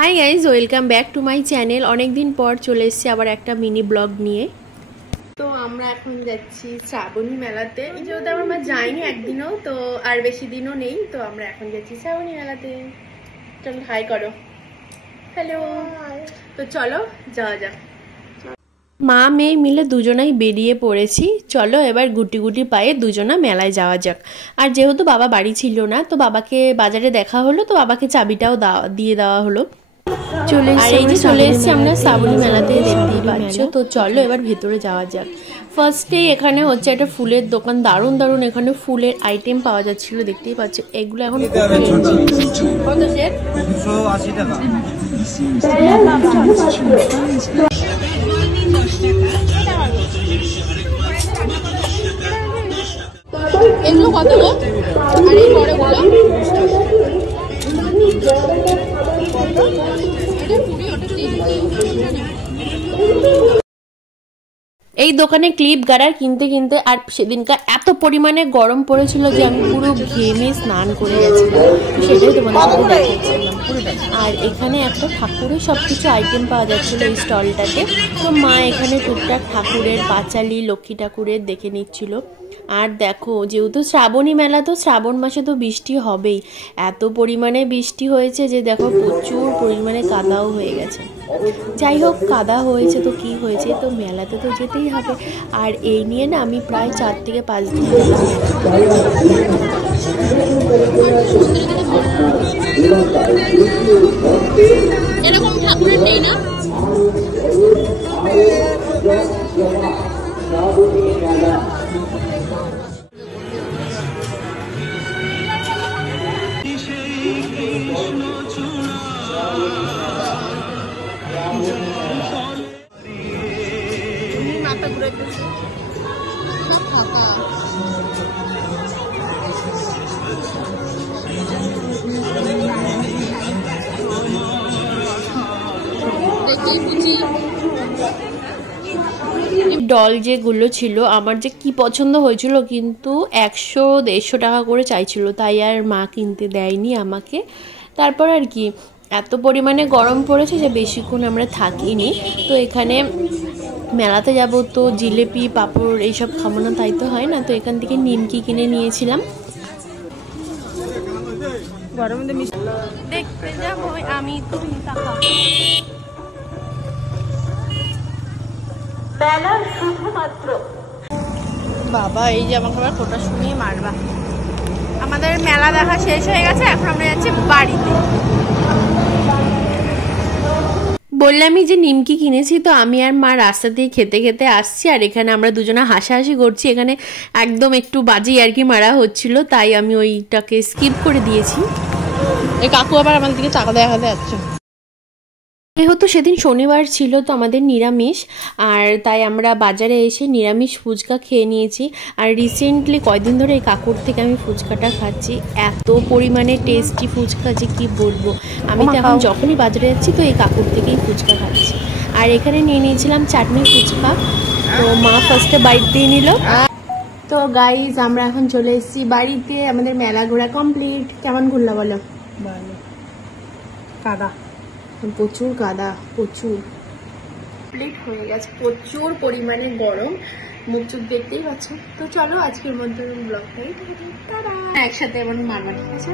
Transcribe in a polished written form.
High guys welcome back to my channel. अनेक दिन पर चले एसेছি আবার একটা মিনি ব্লগ নিয়ে। তো আমরা এখন যাচ্ছি শ্রাবণী মেলাতে। যেহেতু আমার মা যায়নি একদিনও, তো আর বেশি দিনও নেই, তো আমরা এখন যাচ্ছি শ্রাবণী মেলাতে। চলো হাই করো, হ্যালো। তো চলো যাওয়া যাক। মা মেয়ে মিলে দুজনাই বেরিয়ে পড়েছি। চলো এবার গুটি গুটি পায়ে দুজনা মেলায় যাওয়া যাক। আর যেহেতু বাবা বাড়ি ছিল না, তো বাবাকে বাজারে দেখা হলো, তো বাবাকে চাবিটাও দিয়ে দেওয়া হলো। চলে এসেছি আমরা শ্রাবণী মেলাতে, দেখতেই পাচ্ছ। তো চলো এবার ভেতরে যাওয়া যাক। ফার্স্টে এখানে হচ্ছে একটা ফুলের দোকান, দারুণ দারুণ এখানে ফুলের আইটেম পাওয়া যাচ্ছিল, দেখতেই পাচ্ছ। এগুলো এখন কত সেট? 180 টাকা। এগুলো কত গো? আর এই বড়গুলো এই দোকানে ক্লিপ গার্ডার কিনতে কিনতে আর সেদিনকার এত পরিমাণে গরম পড়েছিল যে আমি পুরো ঘেমে স্নান করে গেছিলাম, সেটাই তোমাদের সাথে দেখাচ্ছিলাম। আর এখানে একটা ঠাকুরের সবকিছু আইটেম পাওয়া যাচ্ছিল এই স্টলটাতে। তো মা এখানে টুকটাক ঠাকুরের পাঁচালি, লক্ষ্মী ঠাকুরের দেখে নিচ্ছিল। আর দেখো, যেহেতু শ্রাবণী মেলা, তো শ্রাবণ মাসে তো বৃষ্টি হবেই। এত পরিমাণে বৃষ্টি হয়েছে যে দেখো প্রচুর পরিমাণে কাদাও হয়ে গেছে। যাই হোক, কাদা হয়েছে তো কি হয়েছে, তো মেলাতে তো যেতেই হবে। আর এই নিয়ে না আমি প্রায় 4 থেকে 5 দিন এরকম ঠাকুরের নেই না। মাথা ঘুরাইতেছে, সব ফাঁকা। ডল যেগুলো ছিল আমার যে কি পছন্দ হয়েছিল, কিন্তু 100-150 টাকা করে চাইছিল, তাই আর মা কিনতে দেয়নি আমাকে। তারপর আর কি এত পরিমাণে গরম পড়েছে যে বেশিক্ষণ আমরা থাকিনি। তো এখানে মেলাতে যাব, তো জিলেপি পাঁপড় এইসব খাবো না, তাই তো হয় না। তো এখান থেকে নিমকি কিনে নিয়েছিলাম। দেখতে যাবো আমি, তুমি টাকা শুধুমাত্র বাবা। এই যে আমাকে আবার ফোটা শুনিয়ে মারবা। আমাদের মেলা দেখা শেষ হয়ে গেছে, এখন আমরা যাচ্ছি বাড়িতে। বললামই যে নিমকি কিনেছি, তো আমি আর মা রাস্তা দিয়ে খেতে খেতে আসছি। আর এখানে আমরা দুজনা হাসাহাসি করছি। এখানে একদম একটু বাজি আর কি মারা হচ্ছিল, তাই আমি ওইটাকে স্কিপ করে দিয়েছি। এই কাকু আবার আমাদের দিকে টাকা দেখাতে যাচ্ছে। যেহেতু সেদিন শনিবার ছিল, তো আমাদের নিরামিষ, আর তাই আমরা বাজারে এসে নিরামিষ ফুচকা খেয়ে নিয়েছি। আর রিসেন্টলি কয়দিন ধরে এই কাকুর থেকে আমি ফুচকাটা খাচ্ছি। এত পরিমাণে টেস্টি ফুচকা যে কি বলবো। আমি তো এখন যখনই বাজারে যাচ্ছি, তো এই কাকুর থেকেই ফুচকা খাচ্ছি। আর এখানে নিয়ে নিয়েছিলাম চাটনি ফুচকা, তো মা ফার্স্টে বাইট দিয়ে নিল। তো গাইজ আমরা এখন চলে এসেছি বাড়িতে। আমাদের মেলা ঘোরা কমপ্লিট। কেমন ঘুরলা বলো? ভালো। কাদা, প্রচুর কাদা, প্রচুর প্লেট হয়ে গেছে, প্রচুর পরিমাণে গরম, মুখ চুখ দেখতেই পাচ্ছ। তো চলো আজকের মধ্যে ব্লগটাই একসাথে এমন মারবা, ঠিক আছে?